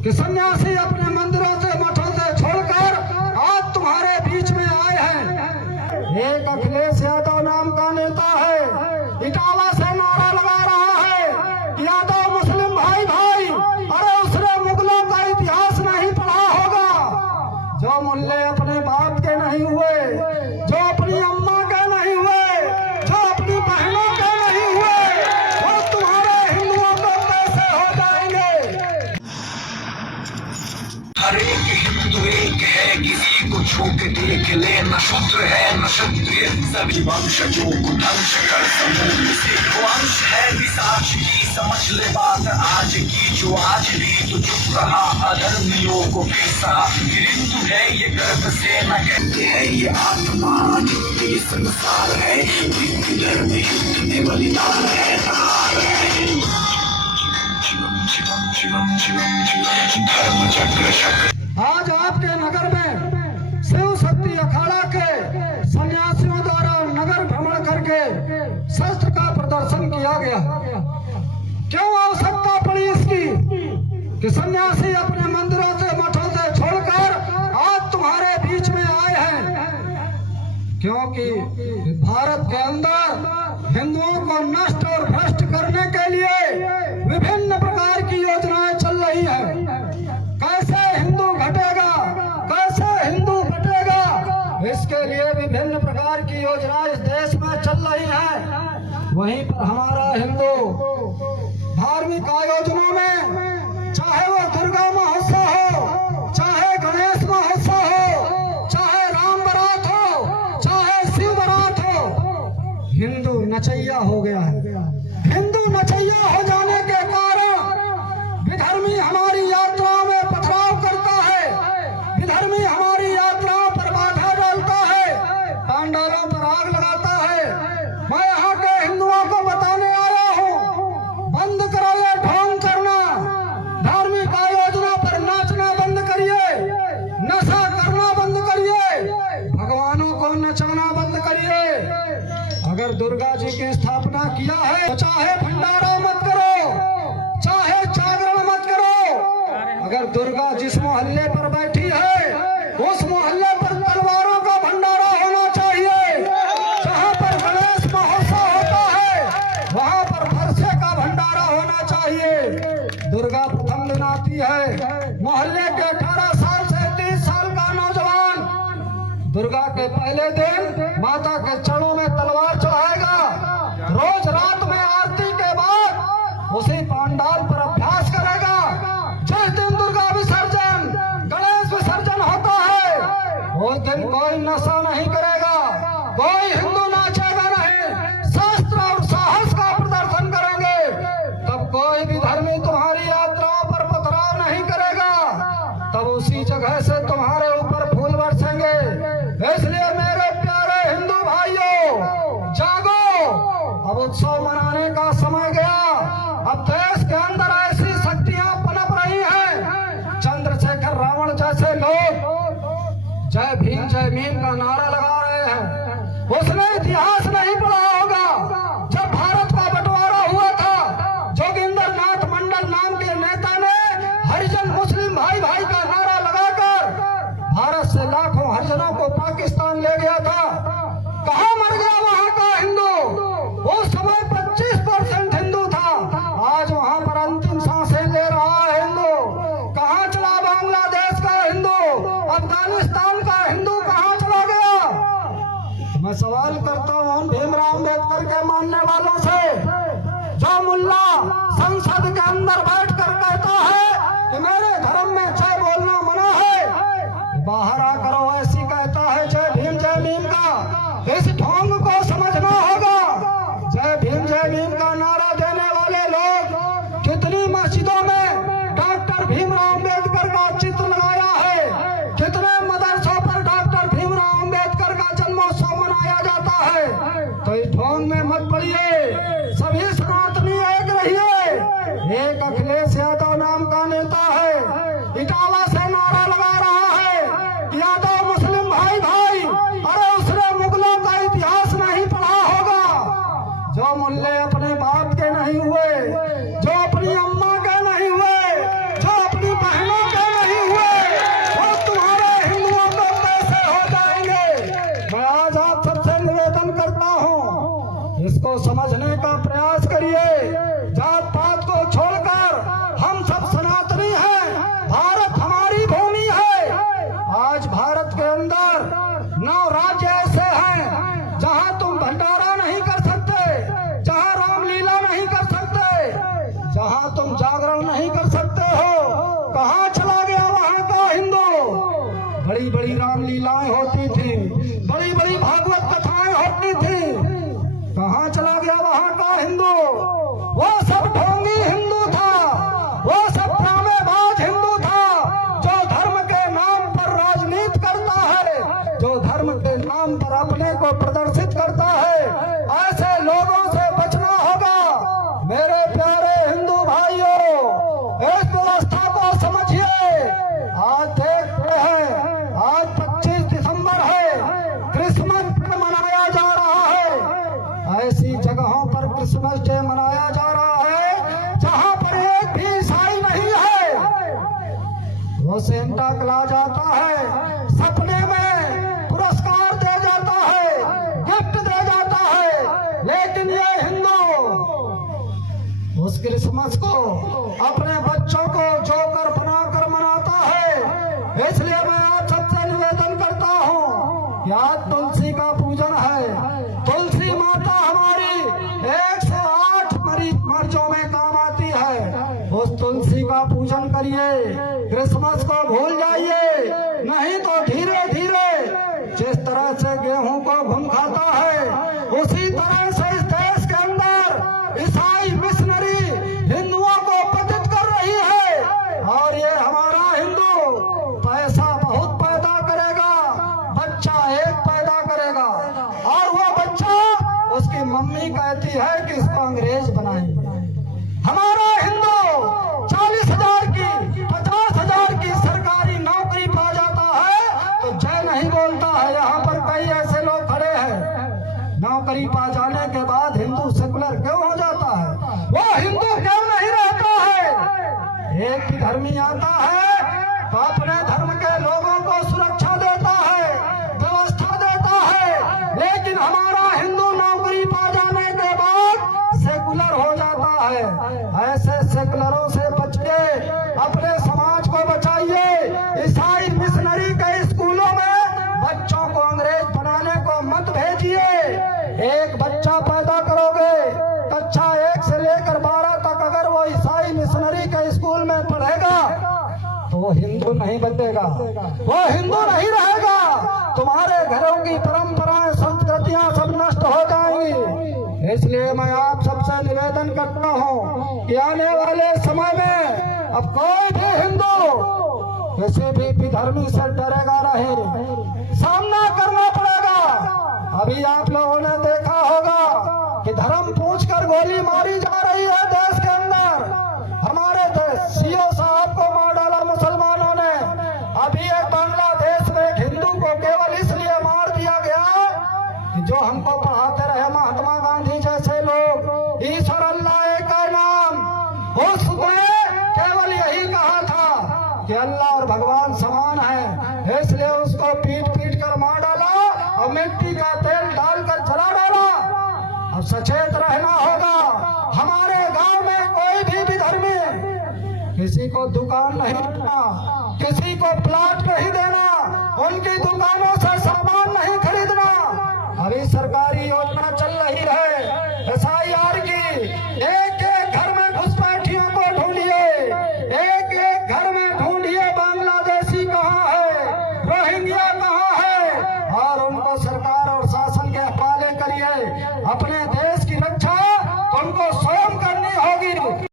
कि सन्यासी अपने मंदिरों से मठों से छोड़कर आज तुम्हारे बीच में आए हैं। एक अखिलेश यादव नाम का नेता है, इटावा से नारा लगा रहा है कि यादव मुस्लिम भाई भाई। अरे उसने मुगलों का इतिहास नहीं पढ़ा होगा। जो मुल्ले अपने बाप के नहीं हुए, जो अपनी अम्मा के नहीं हुए, जो अपनी बहनों के नहीं हुए, वो तुम्हारे हिंदुओं को कैसे हो जाएंगे। हर एक हिंदू एक है, किसी को छू के देख ले, न शूद्र है न क्षत्रिय, सभी वंशजों को ध्वंस कर समूल से वंश है विशाच की। समझ ले बात आज की, जो आज भी तो चुप रहा, अधर्मियों को भी सहा। हिंदू है ये गर्व से न कहते हैं, ये आत्मा युद्ध ये संसार है, हिंदू धर्म युद्ध में बलिदान है, नार है। शिवम शिवम शिवम शिवम शिवम धर्म चक्र चक्र। आज आपके नगर में शिव शक्ति अखाड़ा के सन्यासियों द्वारा नगर भ्रमण करके शस्त्र का प्रदर्शन किया गया। क्यों आवश्यकता पड़ी इसकी कि सन्यासी अपने मंदिरों से मठों से छोड़कर आज तुम्हारे बीच में आए हैं? क्योंकि भारत के अंदर हिंदुओं को नष्ट और भ्रष्ट करने के लिए विभिन्न प्रकार की योजनाएं चल रही है। कैसे हिंदू घटेगा, कैसे हिंदू बटेगा, इसके लिए विभिन्न प्रकार की योजनाएं इस देश में चल रही हैं। वहीं पर हमारा हिंदू धार्मिक आयोजनों में, चाहे वो दुर्गा महोत्सव हो, चाहे गणेश महोत्सव हो, चाहे राम बारात हो, चाहे शिव बारात हो, हिंदू नचैया हो गया है। हिंदू नचैया हो जाने के कारण विधर्मी हमारी यात्राओं में पथराव करता है, विधर्मी हमारी यात्राओं पर बाधा डालता है, पंडालों पर आग लगाता है। मैं यहाँ के हिंदुओं को बताने आया हूँ, बंद करो ये ढोंग करना, धार्मिक आयोजना पर नाचना बंद करिए, नशा करना बंद करिए, भगवानों को नचाना बंद करिए। अगर दुर्गा जी की स्थापना किया है तो चाहे भंडारा मत करो, चाहे जागरण मत करो। अगर दुर्गा जिस मोहल्ले पर बैठी है उस मोहल्ले पर तलवारों का भंडारा होना चाहिए। जहाँ पर गणेश महोत्सव होता है वहाँ पर फरसे का भंडारा होना चाहिए। दुर्गा प्रथम दिन आती है, मोहल्ले के 18 साल से 30 साल का नौजवान दुर्गा के पहले दिन माता के चरणों में तलवार चढ़ाएगा। रोज रात में आरती के बाद उसी पंडाल पर अभ्यास करेगा। जिस दिन दुर्गा विसर्जन, गणेश विसर्जन होता है, उस दिन कोई नशा नहीं करेगा, कोई हिंदू नाचेगा नहीं, शास्त्र और साहस का प्रदर्शन करेंगे। तब कोई भी धर्मी तुम्हारी यात्राओं पर पथराव नहीं करेगा, तब उसी जगह से तुम्हारे ऊपर फूल बरसेंगे। इसलिए मेरे प्यारे हिंदू भाइयों, जागो, अब उत्सव मनाने का समय गया। अब देश के अंदर ऐसी शक्तियां पनप रही हैं, चंद्रशेखर रावण जैसे लोग जय भीम का नारा लगा रहे हैं। उसने इतिहास नहीं पढ़ा होगा। जब भारत का बंटवारा हुआ था, जोगिंदर नाथ मंडल नाम के नेता ने हरिजन मुस्लिम भाई भाई का नारा लगाकर भारत से लाखों हरिजनों को पाकिस्तान ले गया था। कहाँ मर गया वहाँ का हिंदू? उस समय 25% हिंदू था, आज वहाँ पर अंतिम सांसें ले रहा है हिंदू। कहाँ चला बांग्लादेश का हिंदू? अफगानिस्तान का हिंदू कहाँ चला गया? मैं सवाल करता हूँ भीमराव अम्बेडकर के मानने वालों से, जो मुल्ला संसद के अंदर बैठ कर कहता है कि मेरे धर्म में जय बोलना मना है, बाहर आकर ऐसी कहता है जय भीम का। इस ढोंग को समझना होगा। जय भीम का नारा देने वाले लोग कितनी मस्जिदों में डॉक्टर भीमराव अम्बेडकर का चित्र लगाया है, कितने मदरसों पर डॉक्टर भीमराव अम्बेडकर का जन्मोत्सव मनाया जाता है। तो इस ढोंग में मत पड़िए, सभी सनातनी एक रहिए। एक अखिलेश यादव नाम का नेता है, इटावा से नारा लगा रहा है यादव मुस्लिम भाई भाई। अरे उसने मुगलों का इतिहास नहीं पढ़ा होगा। जो मुल्ले अपने बाप के नहीं हुए, जो अपनी अम्मा के नहीं हुए, जो अपनी बहनों तुम जागरण नहीं कर सकते हो? कहाँ चला गया वहाँ का हिंदू? बड़ी बड़ी रामलीलाएं होती थी, बड़ी बड़ी भागवत कथाएं होती थी, कहाँ चला गया वहाँ का हिंदू? वो सब ढोंगी हिंदू था, वो सब ड्रामेबाज हिंदू था, जो धर्म के नाम पर राजनीति करता है, जो धर्म के नाम पर अपने को प्रदर्शित करता है। ऐसे लोगों से बचना होगा। मेरे प्यारे हिंदू भाइयों, इस व्यवस्था को समझिए। आज देखते हैं, आज 25 दिसंबर है, क्रिसमस डे मनाया जा रहा है। ऐसी जगहों पर क्रिसमस डे मनाया जा रहा है जहां पर एक भी ईसाई नहीं है। वो सेंटा क्लॉज आता है, सपने में पुरस्कार दे जाता है, गिफ्ट दे जाता है, लेकिन ये हिंदू उस क्रिसमस को अपने बच्चों को जोकर बनाकर मनाता है। इसलिए मैं आप सबसे निवेदन करता हूँ कि आज तुलसी का पूजन है। तुलसी माता हमारी 108 मर्जों में काम आती है। उस तुलसी का पूजन करिए, क्रिसमस को भूल जाइए। नहीं तो धीरे धीरे जिस तरह से गेहूं को घुन खाता है, उसी तरह से इस देश के अंदर ईसाई मिशनरी हिंदुओं को पतित कर रही है। और ये हमारा हिंदू पैसा बहुत पैदा करेगा, बच्चा एक पैदा करेगा, और वो बच्चा उसकी मम्मी कहती है कि इसको अंग्रेज बनाएंगे। हमारा हिंदू 40,000 की 50,000 की सरकारी नौकरी पा जाता है तो जय नहीं बोलता है। यहाँ पर कई ऐसे लोग खड़े हैं, नौकरी पा जाने के बाद हिंदू सेकुलर क्यों हो जाता है? वो हिंदू क्यों नहीं रहता है? एक ही धर्मी आता है तो अपने धर्म के लोगों को सुरक्षा देता है, व्यवस्था देता है, लेकिन हमारा हिंदू नौकरी पा जाने के बाद सेकुलर हो जाता है। ऐसे सेकुलरों से बचिए, अपने समाज को बचाइए। ईसाई मिशनरी के स्कूलों में बच्चों को अंग्रेज बनाने को मत भेजिए। एक बच्चा पैदा करोगे, कक्षा 1 से लेकर 12 तक अगर वो ईसाई मिशनरी के स्कूल में पढ़ेगा तो वो हिंदू नहीं बनेगा, वो हिंदू नहीं रहेगा। तुम्हारे घरों की परंपराएं, संस्कृतियां सब नष्ट हो जाएंगी। इसलिए मैं आप सबसे निवेदन करता हूँ कि आने वाले समय में अब कोई भी हिंदू किसी भी विधर्मी से डरेगा नहीं, सामना करना पड़ेगा। अभी आप लोगों ने देखा होगा कि धर्म पूछकर गोली मारी जा रही है देश के अंदर। हमारे सीओ साहब को मार डाला मुसलमानों ने। अभी एक बांग्लादेश में एक हिंदू को केवल इसलिए मार दिया गया कि जो हमको पढ़ाते रहे महात्मा गांधी जैसे लोग, ईश्वर अल्लाह एक है नाम, उसने केवल यही कहा था कि अल्लाह और भगवान समान है, इसलिए उसको पीट पीट कर मार डाला और मिट्टी का तेल डालकर जला डाला। अब सचेत रहना होगा। हमारे गांव में कोई भी विधर्मी किसी को दुकान नहीं देना, किसी को प्लाट नहीं देना, उनकी दुकानों से